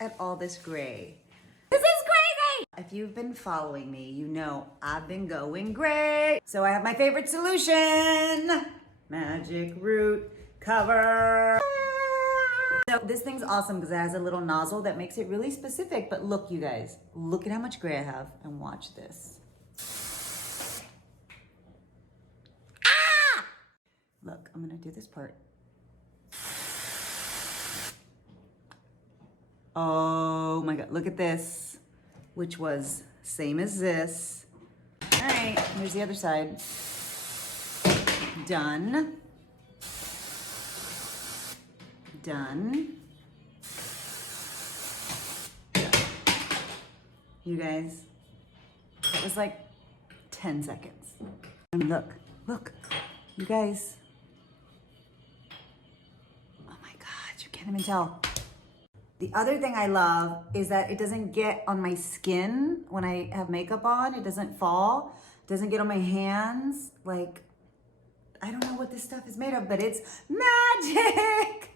at all this gray. This is crazy! If you've been following me, you know I've been going gray. So I have my favorite solution. Magic root cover. So this thing's awesome because it has a little nozzle that makes it really specific. But look, you guys, look at how much gray I have and watch this. Ah! Look, I'm gonna do this part. Oh my God, look at this, which was same as this. All right, here's the other side. Done. Done. You guys, it was like 10 seconds. And look, you guys. Oh my God, you can't even tell. The other thing I love is that it doesn't get on my skin when I have makeup on. It doesn't fall. It doesn't get on my hands. Like, I don't know what this stuff is made of, but it's magic.